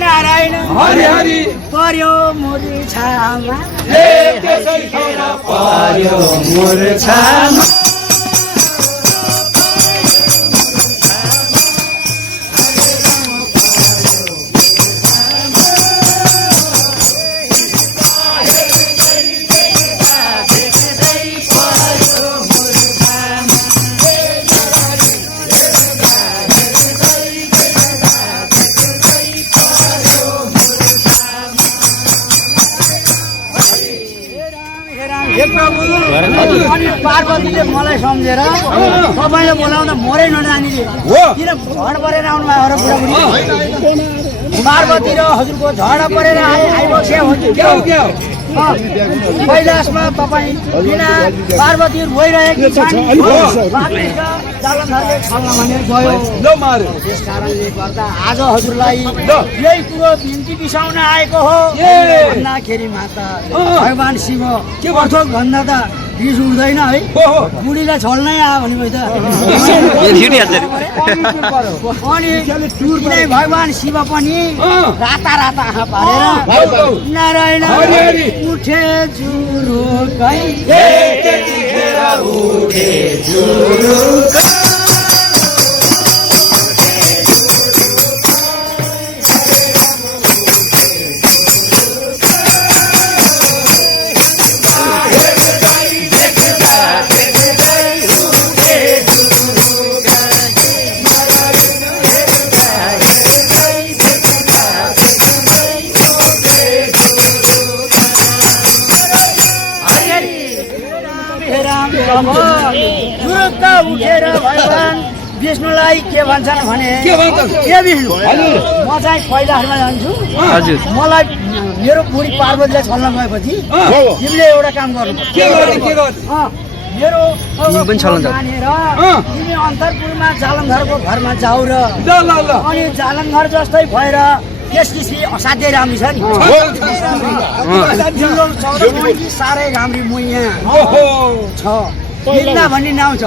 नारायण हरि हरि पर्यो मुर्छामा त्यसैखेर पर्यो मुर्छामा अनि पार्वतीले मलाई सम्झेर तपाईँले बोलाउँदा मरै नजानीले किन झड परेर आउनु भयो र बुढाबुढी पार्वती र हजुरको झड परेर आइबक्से हो कि कैलाशमा तपाईँ बिना पार्वती रोइरहेकी छन् जालन्धरले छल्न भनेर गयो त्यस कारणले गर्दा आज हजुरलाई यही कुरो बिन्ती बिसाउन आएको हो भन्दाखेरि माता भगवान शिव के गर्थ्यो भन्दा त रिस उठ्दैन है बुढीलाई छोड्नै आयो भनेपछि अनि भगवान शिव पनि राता राता आँखा पारेर नारायण उठे जुरुकै उठे जुरुकै उठेर भगवान विष्णुलाई के भन्छन् भने के विष्णु म चाहिँ कैलाशमा जान्छु मलाई मेरो बुढी पार्वतीलाई छल्न गएपछि तिमीले एउटा काम गर्नु मेरो मानेर तिमी अन्तरपुरमा जालन्धरको घरमा जाऊ र अनि जालन्धर जस्तै भएर त्यस किसी असाध्यै राम्री छ नि साह्रै राम्री मुइया छ बिन्दा भन्ने नाउँ छ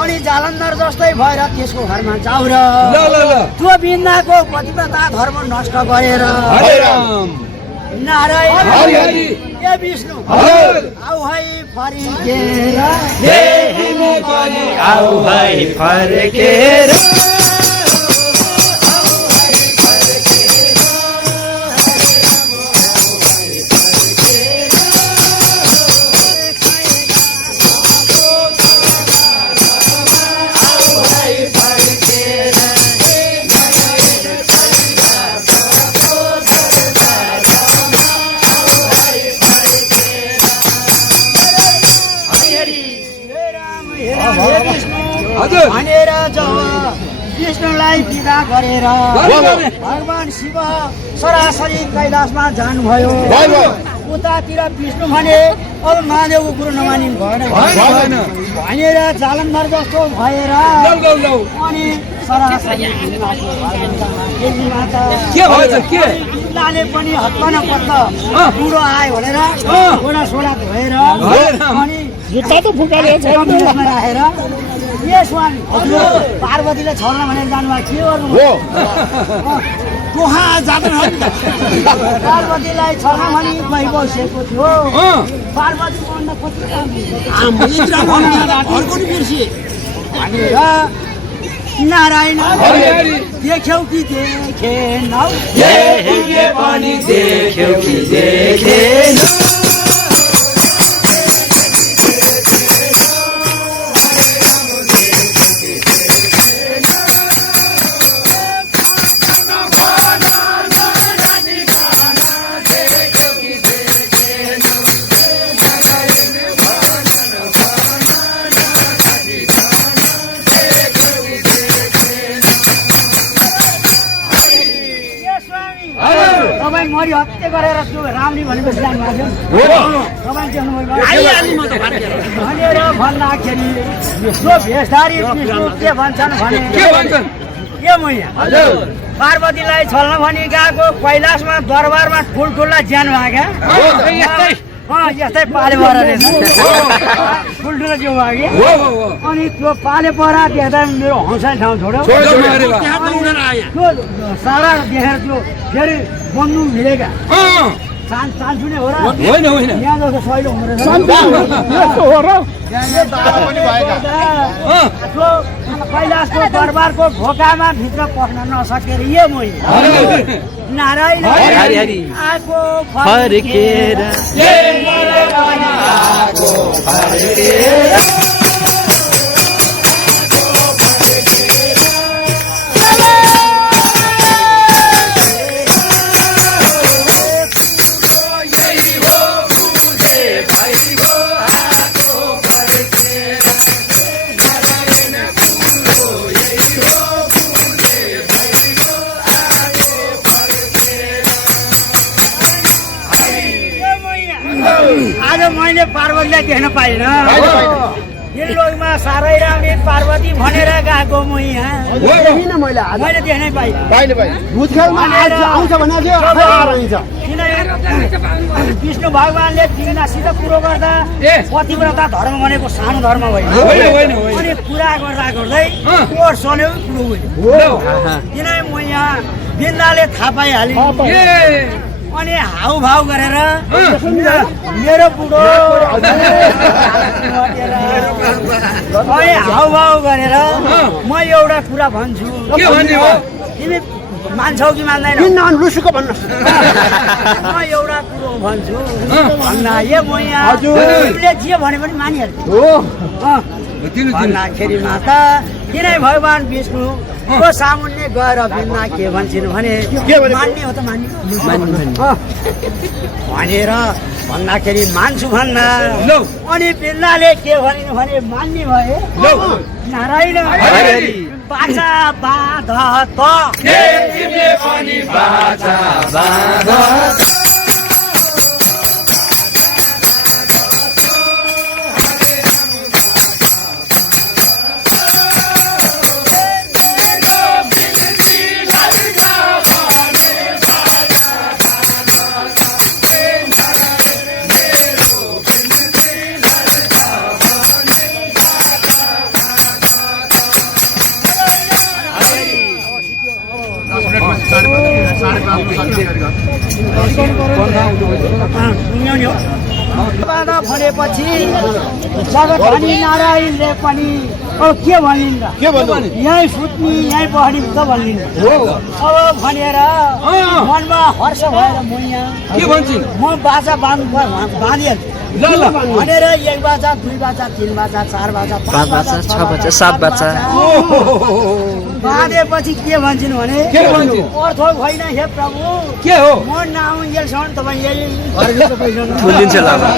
अनि जालन्धर जस्तै भएर त्यसको घरमा जाऊ र त्यो बिन्दाको पतिव्रता धर्म नष्ट गरेर नारायण ए विष्णु आऊ है फर्केर आऊ है फर्केर भनेर जब विष्णुलाई विदा गरेर भगवान शिव सरासरी कैलाशमा जानुभयो उतातिर विष्णु भने अब महादेवको कुरो नमानिनु भएन भनेर जालन्धर जस्तो भएर अनि सरासरी पनि हत्ता नपत्ता बुढो आयो भनेर सोडा सोडा धोएर अनि जुत्ता त फुकाले राखेर ए स्वामी पार्वतीलाई छल्न भनेर जानुभयो के गर्नु पार्वतीलाई छल्न भनी गइबसेको थियो पार्वती भनेर नारायण देख्यौ कि देखेनौ देख्यौ कि देखेन मरि हत्या गरेर त्यो राम्री भनेपछि जानुभएको थियो भनेर भन्दाखेरि त्यो भेषधारी विष्णु के भन्छन् भने के मैया पार्वतीलाई छल्न भनी गएको कैलाशमा दरबारमा ठुल्ठुला ज्यान भयो क्या यस्तै पाले परा रहेछ ठुल्ठुलो जिउ भयो कि अनि त्यो पाले परा देख्दा मेरो हौसला ठाउँ छोड्यो त्यो सारा देखेर त्यो फेरि बन्नु मिलेका चान्सु नै हो र यहाँ जस्तो सहिलो हुँदो कैलाशको दरबारको ढोकामा भित्र पस्न नसकेर यो मै नारायण आको फर्केर आज मैले पार्वतीलाई देख्न पाइनँ लोकमा साह्रै राम्री पार्वती भनेर गएको म यहाँ मैले देख्नै पाइनँ विष्णु भगवानले तिमीसित कुरो गर्दा पतिव्रता धर्म भनेको सानो धर्म होइन अनि कुरा गर्दा गर्दै कोर सोल्यो कुरो किनभने म यहाँ बिन्दाले थाहा पाइहालेँ अनि हाउभाउ गरेर मेरो बुढो अनि हाउभाउ गरेर म एउटा कुरा भन्छु तिमी मान्छौ कि मान्दैनौ म एउटा कुरो भन्छु भन्दा म यहाँ तिमीले जे भने पनि मानिहाल्छु भन्दाखेरि माता किनै भगवान् विष्णु को सामुन्ने गएर बिन्दा के भन्छन् भने मान्ने हो त मान्ने भनेर भन्दाखेरि मान्छु भन्दा अनि बिन्दाले के भनिन् भने मान्ने भए नारायण बाजा बाध त भनेपछि जगत नारायणले पनि के भनिन् र यहीँ सुत्ने यहीँ बस्ने त भनिन् अब भनेर मनमा हर्ष भएर म यहाँ के भन्छन् म बाजा बाँधिहाल्छु भनेर 1 बाजा 2 बाजा 3 बाजा 4 बाजा 5 बाजा 6 बाजा 7 बाजा बाँधेपछि के भन्छन् भने अर्थ होइन हे प्रभु के हो म नआउन्जेलसम्म तपाईँ यही फुलिन्छ लामा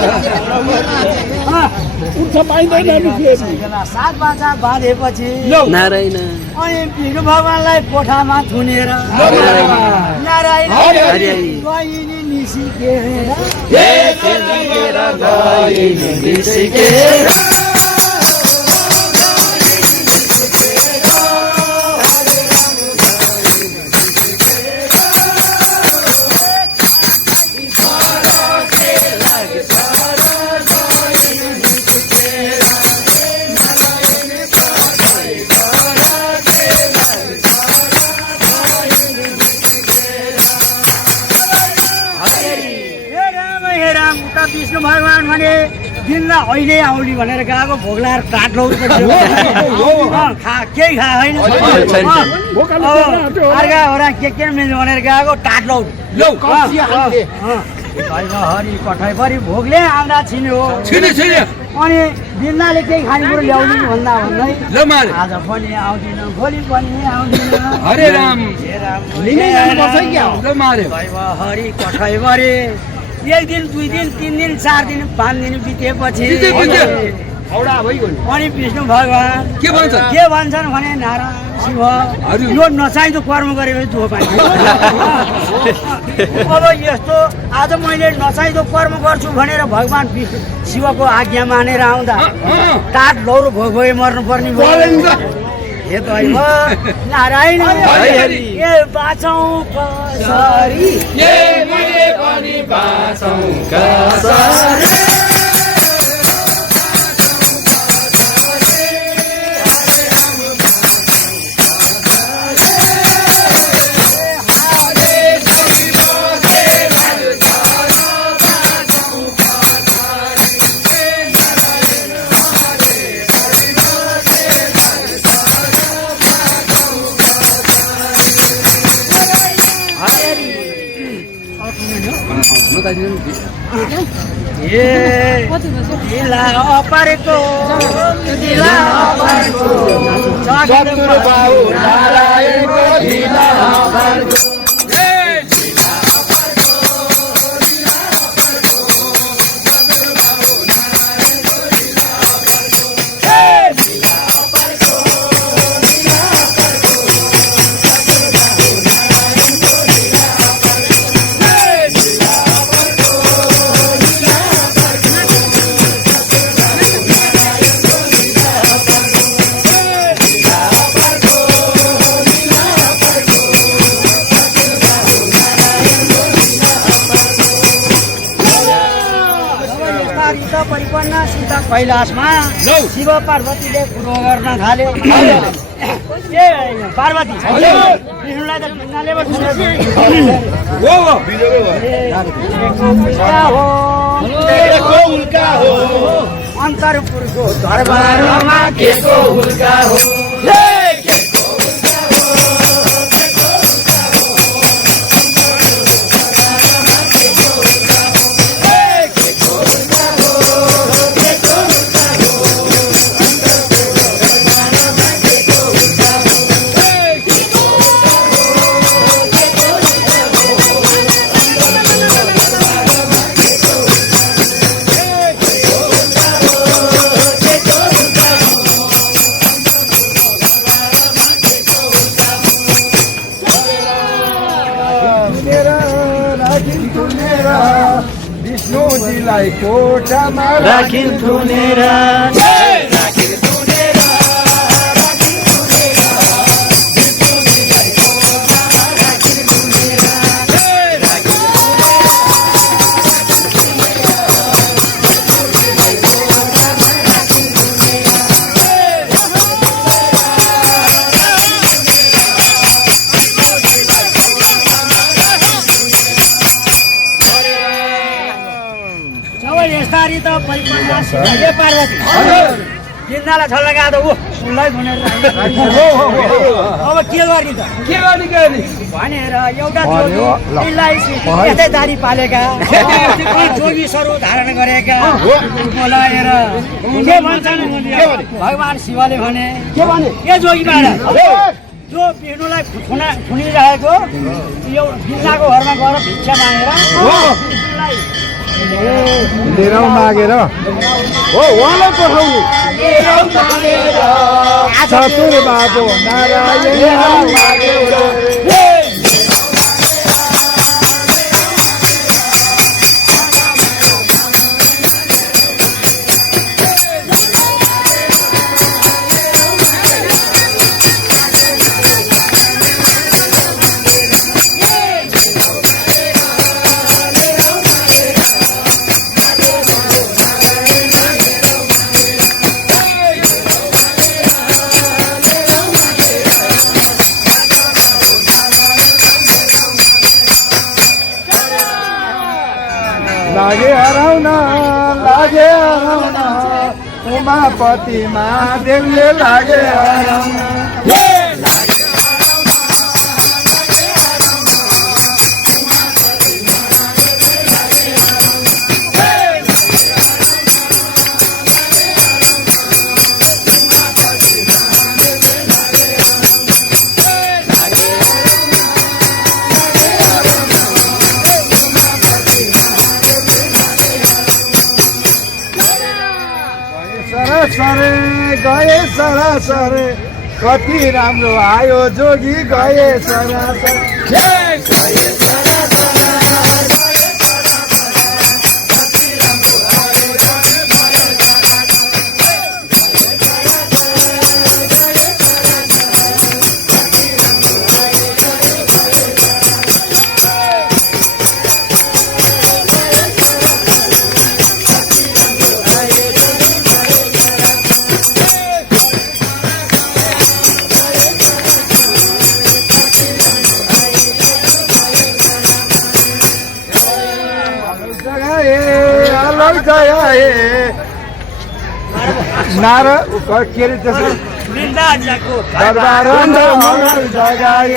7 बाजा बाँधेपछि नारायण अनि विष्णु भगवानलाई कोठामा थुनेर नारायण गइनी निसिकेर विष्णु भगवान भने दिनलाई अहिले आउली भनेर गएको भोग लाएर टाट लाउनु पर्छ केही खा होइन अर्का होरा के मिल्छ भनेर गएको टाट लाउनु हरि कठैभरि भोगले आउँदा छिन्यो अनि दिनले केही खानेकुरो ल्याउनु भन्दा भन्दै आज पनि आउँदिन भोलि पनि आउँदिन हरि कठैभरि 1 दिन 2 दिन 3 दिन 4 दिन 5 दिन बितेपछि अनि विष्णु भगवान के भन्छन् भने नारायण शिव यो नचाहिँदो कर्म गरेपछि दुःख पाइन्छ अब यस्तो आज मैले नचाहिँदो कर्म गर्छु भनेर भगवान शिवको आज्ञा मानेर आउँदा टाट लौरो भोग भए मर्नु पर्ने भयो हे दैव नारायण ए बाँचौँ कसरी ढिला परेको चतुर बाबु नारायणको ढिला परेको परिपन्न सीता कैलाशमा शिव पार्वतीले कुरो गर्न थाले ए पार्वती विष्णुलाई त ढुङ्गाले हो अन्तरपुरको दरबारमा के को हुल्का हो विष्णुजीलाई कोठामा राखिन्छु नेरा यस्तारी त परिपन्न पार्वती जिन्दालाई छल्न गएको उसलाई भनेर अब के गर्ने त भनेर एउटा यस्तै दारी पालेका जोगीसहरू धारण गरेका बोलाएर के भन्छन् भगवान शिवले भने के जोगी महाराज जो विष्णुलाई खुनिरहेको यो बिन्दाको घरमा गएर भिक्षा मागेर लिएर मागेर हो उहाँलाई पठाउनु चतुर बाबु नारायण लागे हराउन उमापति महादेवले लागे हराउन सरे गए सरासरे कति राम्रो आयो जोगी गए सरासरे नार के अरे त्यसरी वृन्दाजीको दरबार मङ्गल जगाए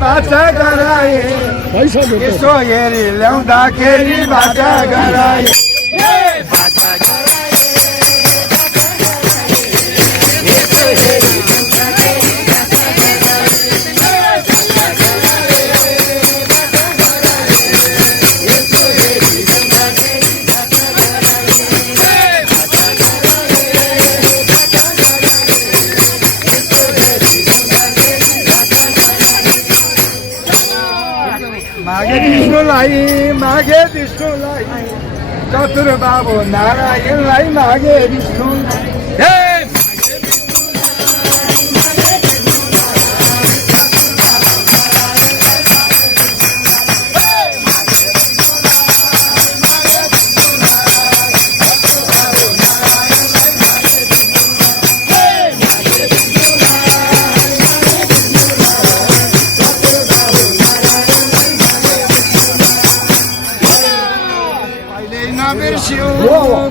बाचा गराए यसो हेरी ल्याउँदाखेरि बाचा गराए मागे विष्णुलाई चतुर बाबु नारायणलाई मागे विष्णुलाई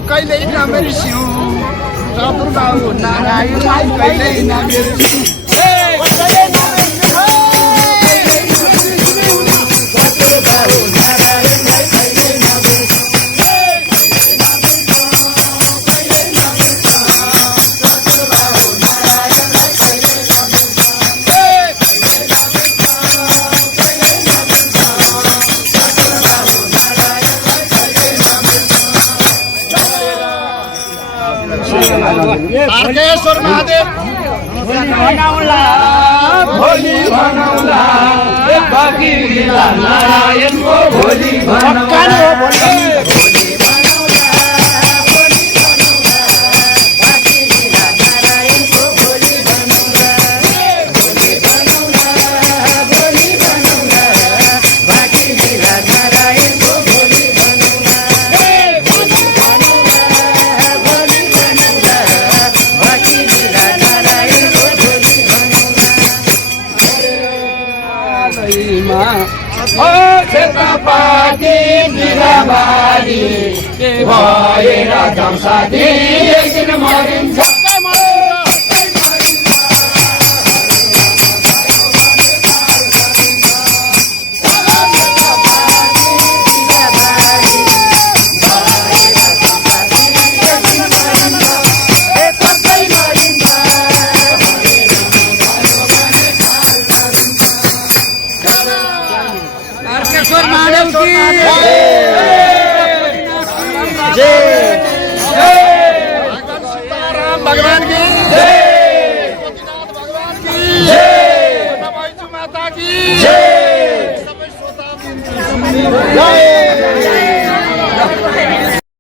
कहिल्यै नबिर्स्यौ चतुर बाबु नारायणलाई कहिल्यै नबिर्स्यौ तारकेश्वर महादेव भोलि भनौला बाँकी नारायणको भोलि पाटी बिराबारी भएर जाउँछ एकदिन मरिन्छ